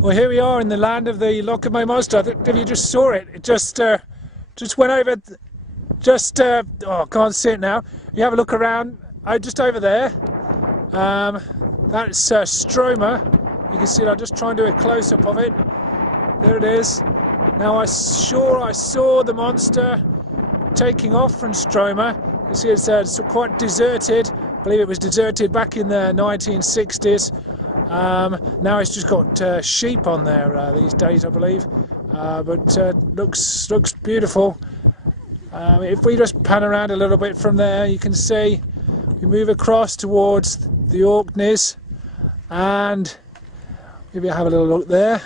Well, here we are in the land of the Loch monster. I think if you just saw it, it just went over. Oh, I can't see it now. You have a look around. Just over there. That's Stroma. You can see it. I'll just try and do a close-up of it. There it is. Now I saw the monster taking off from Stroma. You see it's quite deserted. I believe it was deserted back in the 1960s. Now it's just got sheep on there these days, I believe, but looks beautiful. If we just pan around a little bit from there, you can see we move across towards the Caithness, and maybe have a little look there.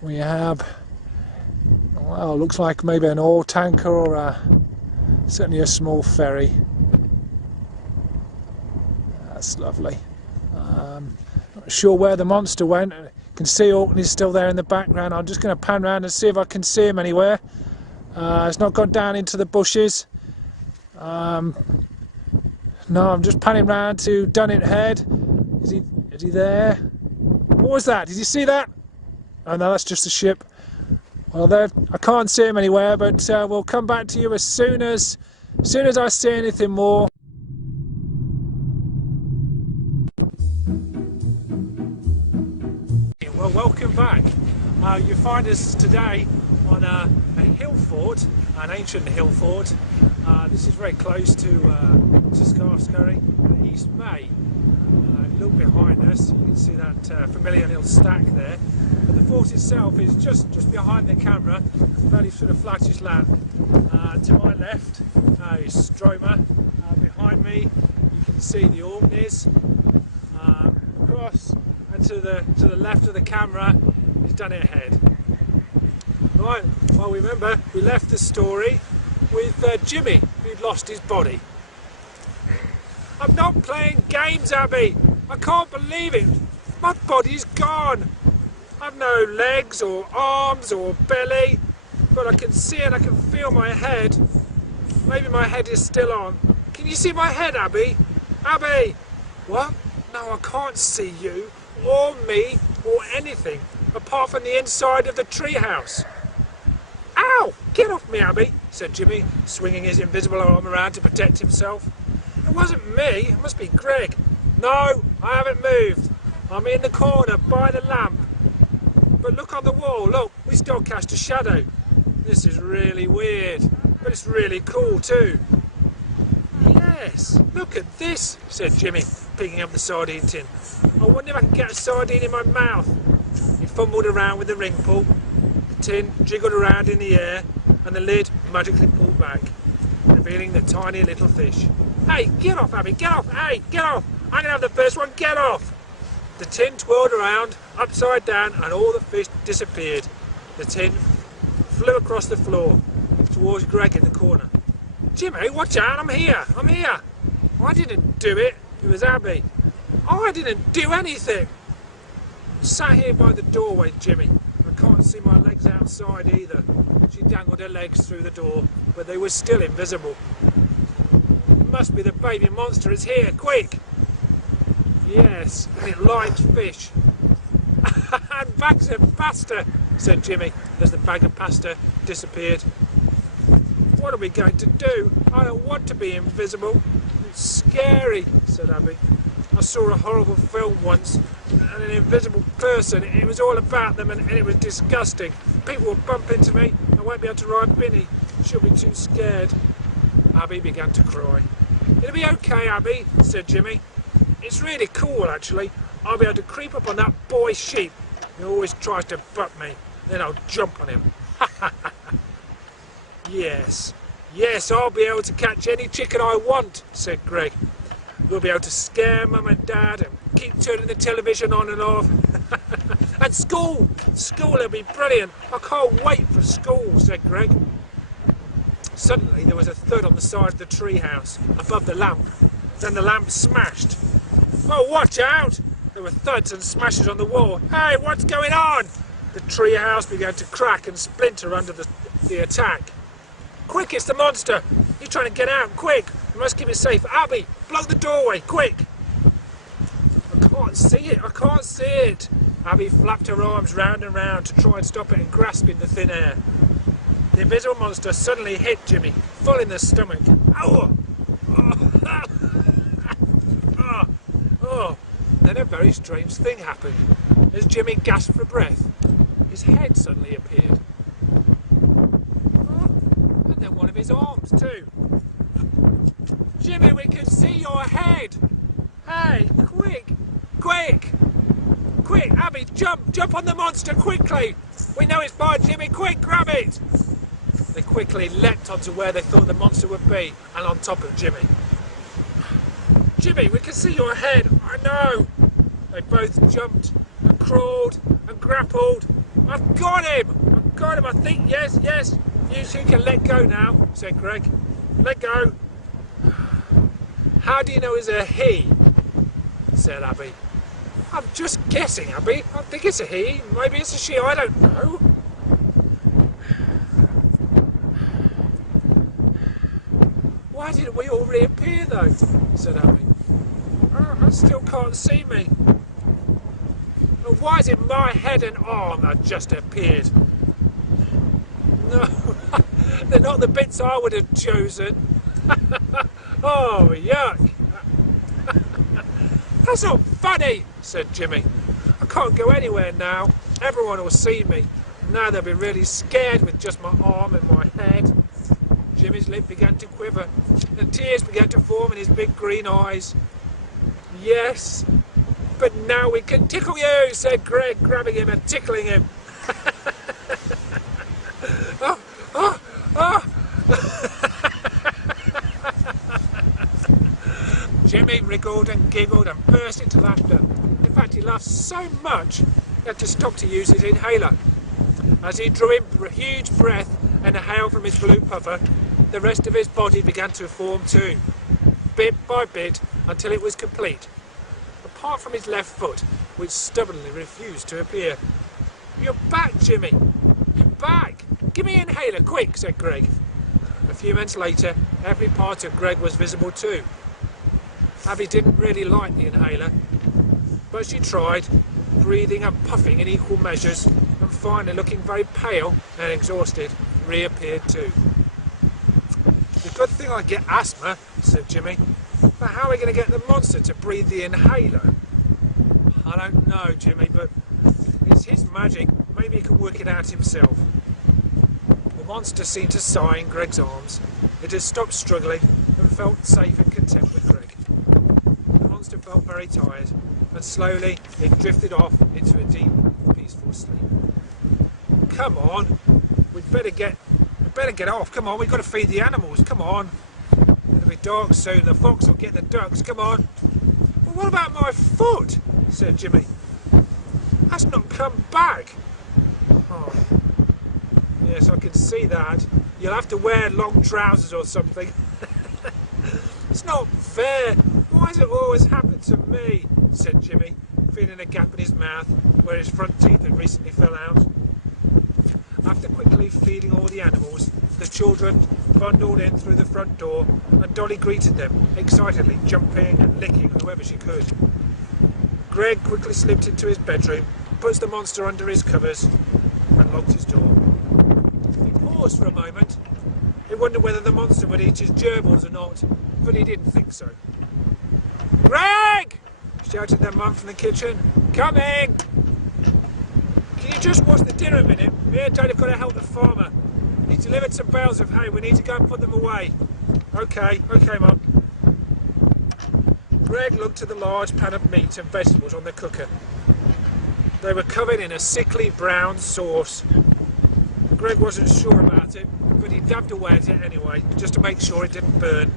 We have, well, looks like maybe an oil tanker or certainly a small ferry. That's lovely. Not sure where the monster went. You can see Caithness still there in the background. I'm just going to pan around and see if I can see him anywhere. It's not gone down into the bushes. No, I'm just panning round to Dunnet Head. Is he there? What was that? Did you see that? Oh no, that's just a ship. Well, I can't see him anywhere, but we'll come back to you as soon as I see anything more. Well, welcome back. You find us today on a hill fort, an ancient hill fort. This is very close to Scarscurry, East May. Look behind us, you can see that familiar little stack there. But the fort itself is just behind the camera, fairly sort of flattish land. To my left is Stroma. Behind me you can see the Caithness. Across and to the left of the camera is Dunnet Head. Right, well, remember we left the story with Jimmy, who'd lost his body. I'm not playing games, Abby. I can't believe it. My body's gone. I've no legs or arms or belly, but I can see and I can feel my head. Maybe my head is still on. Can you see my head, Abby? Abby! What? No, I can't see you, or me, or anything, apart from the inside of the treehouse. Ow! Get off me, Abby, said Jimmy, swinging his invisible arm around to protect himself. It wasn't me, it must be Greg. No, I haven't moved. I'm in the corner by the lamp. But look on the wall, look, we still cast a shadow. This is really weird, but it's really cool too. Yes, look at this, said Jimmy, picking up the sardine tin. I wonder if I can get a sardine in my mouth. He fumbled around with the ring pull. The tin jiggled around in the air and the lid magically pulled back, revealing the tiny little fish. Hey, get off, Abby, get off! Hey, get off! I'm gonna have the first one, get off! The tin twirled around, upside down, and all the fish disappeared. The tin flew across the floor towards Greg in the corner. Jimmy, watch out, I'm here! I didn't do it, it was Abby. I didn't do anything! I'm sat here by the doorway, Jimmy. I can't see my legs outside either. She dangled her legs through the door, but they were still invisible. It must be the baby monster, it's here, quick! Yes, and it likes fish. And bags of pasta, said Jimmy, as the bag of pasta disappeared. What are we going to do? I don't want to be invisible. It's scary, said Abby. I saw a horrible film once, and an invisible person. It was all about them, and it was disgusting. People will bump into me. I won't be able to ride Binny. She'll be too scared. Abby began to cry. It'll be okay, Abby, said Jimmy. It's really cool, actually. I'll be able to creep up on that boy sheep. He always tries to butt me. Then I'll jump on him. Yes, I'll be able to catch any chicken I want, said Greg. We'll be able to scare Mum and Dad and keep turning the television on and off. And school will be brilliant. I can't wait for school, said Greg. Suddenly there was a thud on the side of the treehouse above the lamp. Then the lamp smashed. Oh, watch out! There were thuds and smashes on the wall. Hey, what's going on? The treehouse began to crack and splinter under the attack. Quick, it's the monster! He's trying to get out, quick! We must keep it safe. Abby, block the doorway, quick! I can't see it, Abby flapped her arms round and round to try and stop it and grasp in the thin air. The invisible monster suddenly hit Jimmy, full in the stomach. Ow! Oh. Oh. Then a very strange thing happened. As Jimmy gasped for breath, his head suddenly appeared. Oh. And then one of his arms too. Jimmy, we can see your head! Hey, quick! Quick! Quick, Abby, jump on the monster quickly! We know it's by Jimmy, quick, grab it! They quickly leapt onto where they thought the monster would be, and on top of Jimmy. Jimmy, we can see your head, I know! They both jumped and crawled and grappled. I've got him, I think, yes. You two can let go now, said Greg. Let go. How do you know it's a he? Said Abby. I'm just guessing, Abby. I think it's a he. Maybe it's a she. I don't know. Why didn't we all reappear, though? Said Abby. Oh, I still can't see me. And why is it my head and arm that just appeared? No, they're not the bits I would have chosen. Oh, yuck. That's not funny, said Jimmy. I can't go anywhere now. Everyone will see me. Now they'll be really scared with just my arm and my head. Jimmy's lip began to quiver, and tears began to form in his big green eyes. Yes, but now we can tickle you, said Greg, grabbing him and tickling him. Jimmy wriggled and giggled and burst into laughter. In fact, he laughed so much he had to stop to use his inhaler. As he drew in a huge breath and inhaled from his blue puffer, the rest of his body began to form too, bit by bit, until it was complete, apart from his left foot, which stubbornly refused to appear. You're back, Jimmy! You're back! Give me an inhaler, quick, said Greg. A few minutes later, every part of Greg was visible too. Abby didn't really like the inhaler, but she tried, breathing and puffing in equal measures, and finally, looking very pale and exhausted, reappeared too. It's a good thing I get asthma, said Jimmy, but how are we going to get the monster to breathe the inhaler? I don't know, Jimmy, but it's his magic. Maybe he can work it out himself. The monster seemed to sigh in Greg's arms. It had stopped struggling and felt safe and content with Greg. The monster felt very tired, and slowly it drifted off into a deep, peaceful sleep. Come on, we'd better get off. Come on, we've got to feed the animals. Come on. It'll be dark soon. The fox will get the ducks. Come on. Well, what about my foot? Said Jimmy. That's not come back. Oh. Yes, I can see that. You'll have to wear long trousers or something. It's not fair. Why does it always happen to me? Said Jimmy, feeling a gap in his mouth where his front teeth had recently fell out. After quickly feeding all the animals, the children bundled in through the front door, and Dolly greeted them, excitedly jumping and licking whoever she could. Greg quickly slipped into his bedroom, puts the monster under his covers, and locked his door. He paused for a moment. He wondered whether the monster would eat his gerbils or not, but he didn't think so. Greg! Shouted their mum from the kitchen. Coming! Can you just watch the dinner a minute? Me and Dad have got to help the farmer. He's delivered some bales of hay. We need to go and put them away. Okay, Mum. Greg looked at the large pan of meat and vegetables on the cooker. They were covered in a sickly brown sauce. Greg wasn't sure about it, but he dabbed away at it anyway, just to make sure it didn't burn.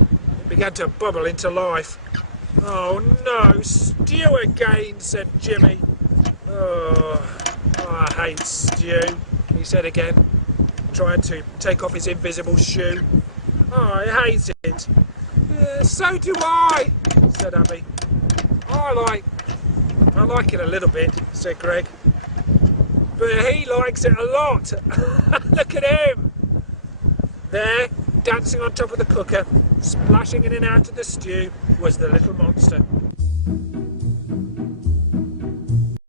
It began to bubble into life. Oh no, stew again, said Jimmy. Oh, I hate stew, he said again, trying to take off his invisible shoe. Oh, I hate it. So do I, said Abby. I like it a little bit, said Greg. But he likes it a lot. Look at him. There, dancing on top of the cooker, splashing in and out of the stew, was the little monster.